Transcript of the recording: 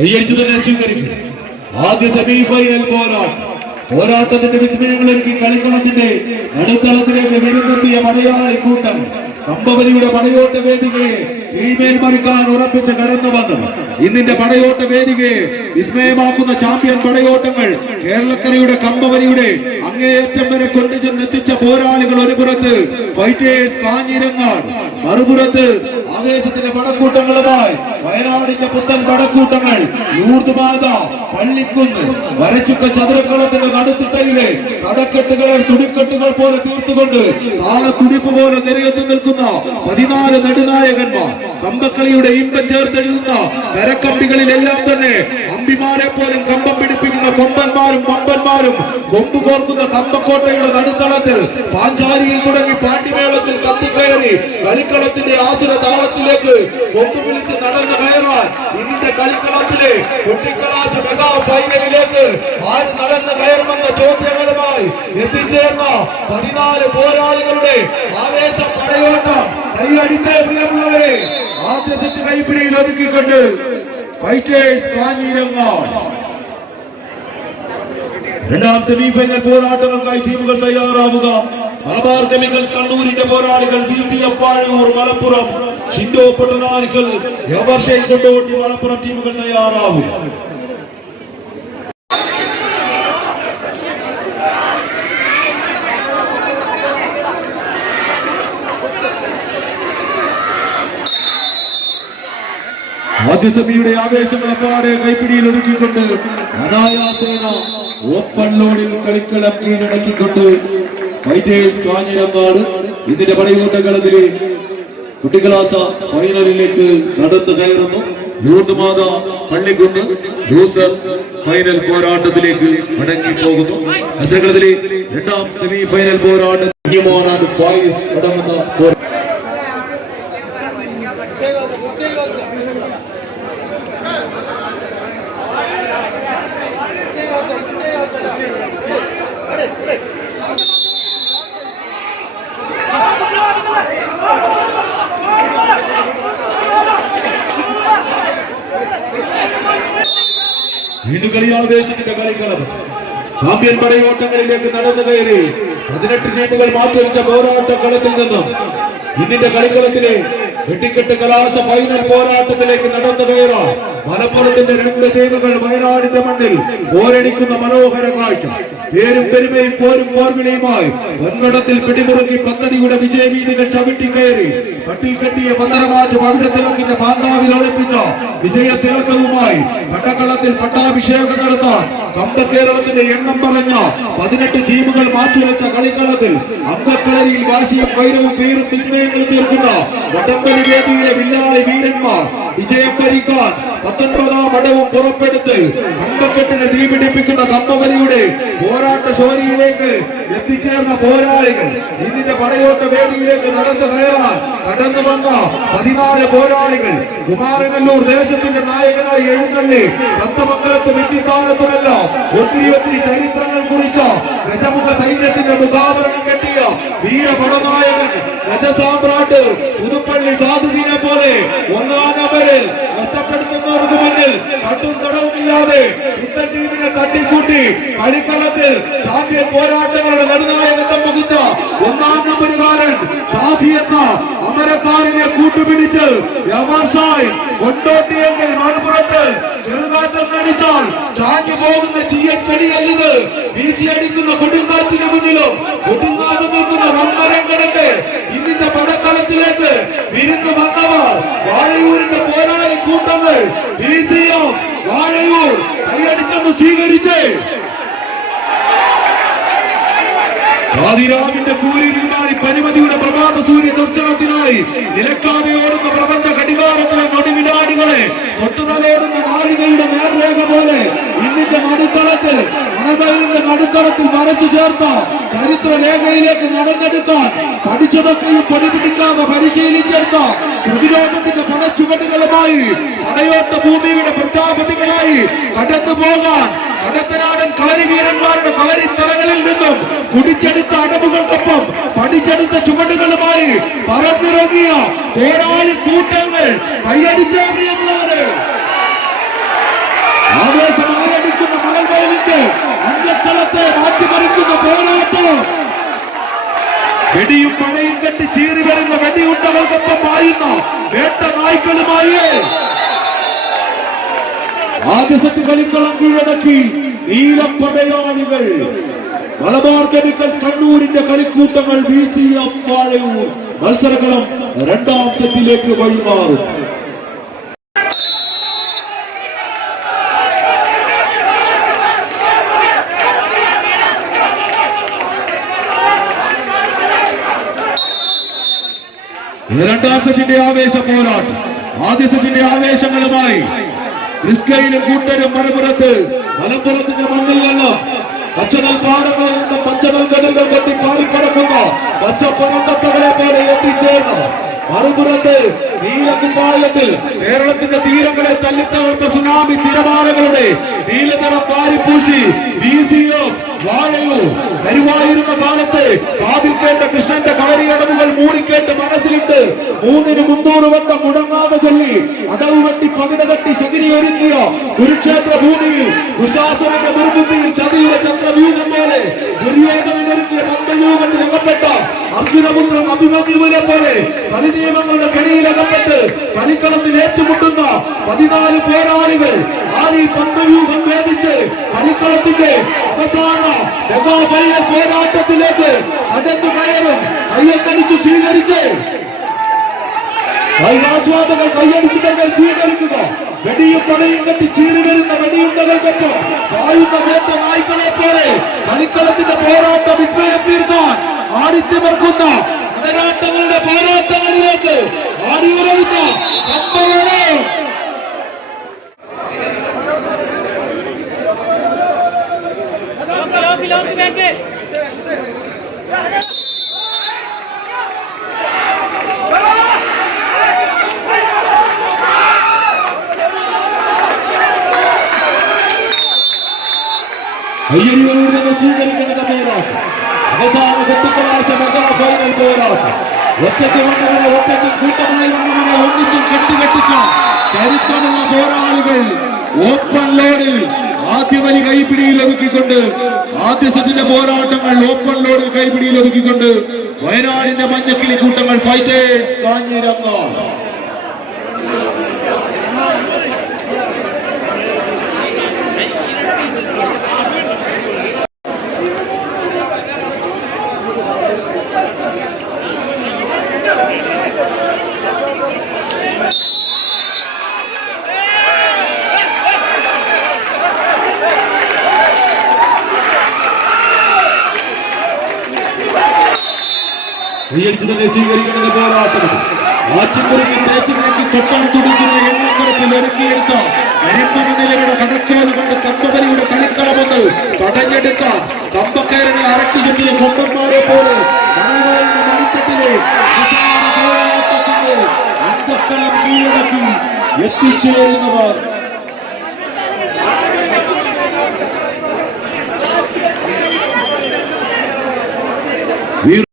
കൈയടിച്ചു തന്നെ സ്വീകരിക്കും. ആദ്യ സെമി ഫൈനൽ പോരാട്ടം. പോരാട്ടത്തിന്റെ വിസ്മയങ്ങൾ ഒരുക്കി കളിക്കളത്തിന്റെ നടുത്തളത്തിലേക്ക് വിരുന്നെത്തിയ മലയാളി കൂട്ടം കമ്പവലിയുടെ പടയോട്ട വേദികയെ കീഴ്മേൽ മറിക്കാൻ ഉറപ്പിച്ച് കടന്നു വന്നു. ഇന്നിന്റെ പടയോട്ട വേദികയെ വിസ്മയമാക്കുന്ന ചാമ്പ്യൻ പടയോട്ടങ്ങൾ കേരളക്കരയുടെ കമ്പവലിയുടെ അങ്ങേയറ്റം വരെ കൊണ്ടുചെന്നെത്തിച്ച പോരാളികൾ ഒരു പുറത്ത് ഫൈറ്റേഴ്സ് കാഞ്ഞിരങ്ങാട് മറുപുറത്ത് ആവേശത്തിന്റെ പടക്കൂട്ടങ്ങളുമായി. വയനാടിന്റെ പുത്തൻ പടക്കൂട്ടങ്ങൾ. യൂർദുമാത പള്ളിക്കുന്ന് വരച്ചുക്ക ചതുരക്കളത്തിന്റെ നടുത്തിട്ടയിലെ കടക്കെട്ടുകളെ തുണിക്കെട്ടുകൾ പോലെ തീർത്തുകൊണ്ട് താളത്തുടിപ്പ് പോലെ നിരയത്തു നിൽക്കുന്ന പതിനാല് നെടുനായകന്മാർ. കമ്പക്കളിയുടെ ഇമ്പം ചേർത്തെഴുതുന്ന കരക്കമ്പികളിലെല്ലാം തന്നെ അമ്പിമാരെ പോലും കമ്പം പിടിപ്പിക്കുന്ന കൊമ്പന്മാരും പമ്പന്മാരും കൊമ്പ് കോർക്കുന്ന കമ്പക്കോട്ടയുടെ നടുത്തളത്തിൽ പാഞ്ചാരിയിൽ തുടങ്ങി പാണ്ഡിമേളത്തിൽ കത്തിക്കയറി കളിക്കളത്തിന്റെ ആസുര താളത്തിലേക്ക് കൊമ്പ് വിളിച്ച് നടന്നു കയറാൻ ഇന്നിന്റെ കളിക്കളത്തിലെ കുട്ടിക്കലാശ മെഗാ ഫൈനലിലേക്ക് ആര് നടന്നു കയറുമെന്ന ചോദ്യങ്ങളുമായി എത്തിച്ചേർന്ന പതിനാല് പോരാളികളുടെ ആവേശ പടയോട്ടം കൈയടിച്ചേ പ്രിയമുള്ളവരെ ആദ്യ സെറ്റ് കൈപ്പിടിയിൽ ഒതുക്കിക്കൊണ്ട് ഫൈറ്റേഴ്സ് കാഞ്ഞിരങ്ങാട്. രണ്ടാം സെമി ഫൈനൽ പോരാട്ടങ്ങൾക്കായി ടീമുകൾ തയ്യാറാവുക. മലബാർ കെമിക്കൽസ് കണ്ണൂരിന്റെ പോരാളികൾ ബി സി എഫ് മലപ്പുറം ഷിൻഡോ പട്ടനാരിക്കൽ എവർഷയിൽ കൊണ്ടോട്ടി മലപ്പുറം ടീമുകൾ തയ്യാറാവുക. ആദ്യ സെമിയുടെ ആവേശങ്ങൾ അപ്പാടെ കൈപ്പിടിയിൽ ഒതുക്കിക്കൊണ്ട് അനായാസേന ഓപ്പൺ ലോഡിൽ കളിക്കളം കീഴടക്കിക്കൊണ്ട് ഫൈറ്റേഴ്സ് കാഞ്ഞിരങ്ങാട്. ഇതിന്റെ പടയോട്ടകളത്തിലെ കുട്ടികളാസ ഫൈനലിലേക്ക് നടന്നു കയറുന്നു. യൂർദ്മാത പള്ളിക്കുന്ന് ലൂസർ ഫൈനൽ പോരാട്ടത്തിലേക്ക് മടങ്ങി പോകുന്നു. രണ്ടാം സെമി ഫൈനൽ പോരാട്ടം പോരാട്ടം കളി ആവേശത്തിന്റെ കളിക്കളം ചാമ്പ്യൻ പടയോട്ടങ്ങളിലേക്ക് നടന്നു കയറി. പതിനെട്ട് ടീമുകൾ മാറ്റിവെച്ച പോരാട്ട കളത്തിൽ നിന്നും ഇന്നിന്റെ കളിക്കളത്തിലെ വെട്ടിക്കെട്ട് കലാശ ഫൈനൽ പോരാട്ടത്തിലേക്ക് നടന്നു കയറാൻ മലപ്പുറത്തിന്റെ രണ്ട് ടീമുകൾ വയനാടിന്റെ മണ്ണിൽ പോരടിക്കുന്ന മനോഹര കാഴ്ച. പേരും പെരുമയും പോരും പോർവിളിയുമായി പൊന്നടത്തിൽ പിടിമുറുക്കി പത്തടിയുടെ വിജയവീതികൾ ചവിട്ടി കയറി കട്ടിൽ കെട്ടിയ പന്തരമാറ്റ് പവിഴത്തിളക്കിന്റെ പാന്താവിൽ ഒളിപ്പിച്ച വിജയ തിളക്കവുമായി പട്ടക്കളത്തിൽ പട്ടാഭിഷേകം നടത്താൻ കമ്പ കേരളത്തിന്റെ എണ്ണം പറഞ്ഞ പതിനെട്ട് ടീമുകൾ മാറ്റിവെച്ച കളിക്കളത്തിൽ അംഗക്കളരിയിൽ വാശിയും വൈരവും പേരും വിസ്മയങ്ങളും തീർക്കുന്ന വടംവലി വേദിയിലെ വില്ലാളി വീരന്മാർ വിജയം ഭരിക്കാൻ പത്തൊൻപതാം അടവും പുറപ്പെടുത്ത് അമ്പക്കെട്ടിന് തീപിടിപ്പിക്കുന്ന കമ്പവലിയുടെ പോരാട്ട ശോരിയിലേക്ക് എത്തിച്ചേർന്ന പോരാളികൾ ഇതിന്റെ പടയോട്ട വേദിയിലേക്ക് നടന്നു കയറാൻ കടന്നു വന്ന പതിനാല് പോരാളികൾ കുമാരനല്ലൂർ ദേശത്തിന്റെ നായകനായി എഴുന്നള്ളി പത്തമംഗലത്തും വിദ്യുത്താനത്തുമെല്ലാം ഒത്തിരി ഒത്തിരി ചരിത്രങ്ങൾ കുറിച്ച ഗജമുഖ സൈന്യത്തിന്റെ മുഖാവരണം കെട്ടിയ വീരപടനായകൻ ഗജസാമ്രാട്ട് പുതുപ്പള്ളി സാധുവിനെ പോലെ ഒന്നാം നമ്പറിൽ ഒറ്റപ്പെടുത്തുന്നവർക്ക് മുന്നിൽ തട്ടും തടവുമില്ലാതെ ഇന്ത്യൻ ടീമിനെ തട്ടിക്കൂട്ടി കളിക്കളത്തിൽ ചാമ്പ്യൻ പോരാട്ടങ്ങളുടെ നടുനായകത്വം വഹിച്ച ഒന്നാം നമ്പരുകാരൻ ഷാഫി എന്ന അമരക്കാരനെ കൂട്ടുപിടിച്ച് കൊണ്ടോട്ടിയെങ്കിൽ നടിച്ചാൽ ചാഞ്ഞു പോകുന്ന ചീയച്ചെടിയല്ലിത് വീശിയടിക്കുന്ന കൊടുങ്കാറ്റിന് മുന്നിലും കൊടുങ്കാറ്റ് നിൽക്കുന്ന വൻമരം കിടക്ക് ഇതിന്റെ പടക്കളത്തിലേക്ക് വിരുന്ന് വന്നവർ വാഴയൂരിന്റെ പോരാളി കൂട്ടങ്ങൾ ബിസിഎം വാഴയൂർ കൈയടിച്ചെന്ന് സ്വീകരിച്ച് ആദിരാവിന്റെ കൂരി മാറി പരിമതിയുടെ പ്രഭാത സൂര്യ ദർശനത്തിനായി നിലക്കാതെ ഓടുന്ന പ്രപഞ്ച ഘടികാരത്തിലെ നൊടിവിടാടികളെ തൊട്ടുതലോടുന്ന നാഴികയുടെ നേർരേഖ പോലെ ഇന്നിന്റെ നടുത്തളത്തിൽ മണതലിന്റെ നടുത്തളത്തിൽ വരച്ചു ചേർത്ത ചരിത്ര രേഖയിലേക്ക് നടന്നെടുക്കാൻ പഠിച്ചതൊക്കെയും പൊടിപിടിക്കാതെ പരിശീലിച്ചെടുത്ത പ്രതിരോധത്തിന്റെ പടച്ചുവടുകളുമായി പടയോട്ട ഭൂമിയുടെ പ്രജാപതികളായി കടന്നു പോകാൻ കടത്തനാടൻ കളരി വീരന്മാരുടെ കളരിത്തറകളിൽ നിന്നും കുടിച്ചെടുത്ത അടവുകൾക്കൊപ്പം പഠിച്ചെടുത്ത ചുവടുകളുമായി പറന്നിറങ്ങിയ പോരാളി കൂട്ടങ്ങൾ കയ്യടിച്ചേറിയുള്ളവര് ആവേശം ആവേശമാലടിക്കുന്ന മലർവയലിന്റെ അങ്കക്കളത്തെ മാറ്റിമറിക്കുന്ന പോരാട്ടം. വെടിയും പണയും കെട്ടി ചീറി വരുന്ന വെടിയുണ്ടകൾക്കൊപ്പം പായുന്ന വേട്ട നായ്ക്കളുമായി ആദ്യ സെറ്റ് കളിക്കളം കീഴടക്കി. നീലപ്പടയാളികൾ മലബാർ കെമിക്കൽസ് കണ്ണൂരിന്റെ കളിക്കൂട്ടങ്ങൾ വി സി എഫ് വാഴയൂർ മത്സരക്കളം രണ്ടാം സെറ്റിലേക്ക് വഴിമാറും. രണ്ടാം സെറ്റിന്റെ ആവേശ പോരാട്ടം. ആദ്യ സെറ്റിന്റെ ആവേശങ്ങളുമായി ക്രിസ്കയിലും കൂട്ടരും മലപ്പുറത്ത് മലപ്പുറത്തിന്റെ മണ്ണിൽ നിന്ന് പച്ചനൽ പാടങ്ങളിൽ നിന്ന് പച്ചനൽ കതിരുകൾ കെട്ടി പാറിപ്പറക്കുന്ന പച്ചപ്പറന്തത്തകളെ പോലെ എത്തിച്ചേർന്നു. മറുപുറത്ത് നീലക്കുപ്പായത്തിൽ കേരളത്തിന്റെ തീരങ്ങളെ തല്ലിത്തകർത്ത സുനാമി തിരമാലകളുടെ നീലനിറം പാരിപ്പൂശി വീസിയോ വാഴയോ കരുവായിരുന്ന കാലത്ത് കാതിൽ കേട്ട കൃഷ്ണന്റെ കാരിയടവുകൾ മൂടിക്കേട്ട് മനസ്സിലിട്ട് മൂന്നിന് മുന്നൂറ് വട്ടം മുടങ്ങാതെ ചൊല്ലി അടവ് വെട്ടി പകിട കെട്ടി ശകിരി ഒരുക്കിയ കുരുക്ഷേത്ര ഭൂമിയിൽ ദുശാസനന്റെ ദുർബുദ്ധിയിൽ ചതിയുടെ ചക്രവ്യൂഹം പോലെ ദുര്യോധനൊരുക്കിയ പന്തവ്യൂഹത്തിൽ അകപ്പെട്ട അർജുനപുത്രൻ അഭിമന്യുവിനെ പോലെ കളിനിയമങ്ങളുടെ കെണിയിൽ അകപ്പെട്ട് കളിക്കളത്തിൽ ഏറ്റുമുട്ടുന്ന പതിനാല് പോരാളികൾ ആരി പന്തവ്യൂഹം ഭേദിച്ച് കളിക്കളത്തിന്റെ അവസാന മെഗാ ഫൈനൽ പോരാട്ടത്തിലേക്ക് അകന്നു കയറും. കയ്യക്കടിച്ചു സ്വീകരിച്ച്. ആസ്വാദകൾ കൈയടിച്ച് തന്നെ സ്വീകരിക്കുക. വെടിയും പടയും കെട്ടി ചീറി വരുന്ന വെടിയുണ്ടകൾക്കൊപ്പം വായുന്ന വേട്ട നായ്ക്കളെ പോലെ കളിക്കളത്തിന്റെ പോരാട്ട വിസ്മയം തീർക്കാൻ ആടിത്തിമർക്കുന്ന അനരാട്ടങ്ങളുടെ പോരാട്ടങ്ങളിലേക്ക് ആടിയുറയുന്ന അയ്യരികളിൽ നിന്ന് സ്വീകരിക്കുന്നത് പോരാട്ടം അവസാന കെട്ടിക്കലാശ മെഗാ ഫൈനൽ പോരാട്ടം. ഒറ്റയ്ക്ക് വന്നവരെ ഒറ്റയ്ക്കും കൂട്ടമായി വന്നവരെ ഒന്നിച്ചും കെട്ടിക്കെട്ടിച്ച ചരിത്രമുള്ള പോരാളികൾ ഓപ്പൺ ലോഡിൽ ആദ്യ വലി കൈപ്പിടിയിൽ ഒതുക്കിക്കൊണ്ട് ആദ്യ പോരാട്ടങ്ങൾ ഓപ്പൺ ലോഡിൽ കൈപിടിയിൽ ഒതുക്കിക്കൊണ്ട് വയനാടിന്റെ മഞ്ഞക്കിളി കൂട്ടങ്ങൾ ഫൈറ്റേഴ്സ് കാഞ്ഞിരങ്ങാട്. ഉയർച്ചു തന്നെ സ്വീകരിക്കുന്നത് പോരാട്ടം. ആറ്റിക്കുറുക്കി തേച്ചു നിരക്കി കൊട്ടാൻ തുടങ്ങുന്ന എണ്ണക്കുറത്തിൽ ഒരുക്കിയെടുത്ത കരിമ്പന നിലയുടെ കടക്കോൽ കൊണ്ട് കമ്പവലിയുടെ കളിക്കളമൊന്ന് തടഞ്ഞെടുക്കാൻ കമ്പക്കയറിനെ അരക്കി ചുറ്റിയ കൊമ്പന്മാരെ പോലെ മണൽവായുന്ന മണിത്തട്ടിലെ അന്തക്കളം കീഴടക്കി എത്തിച്ചേരുന്നവർ.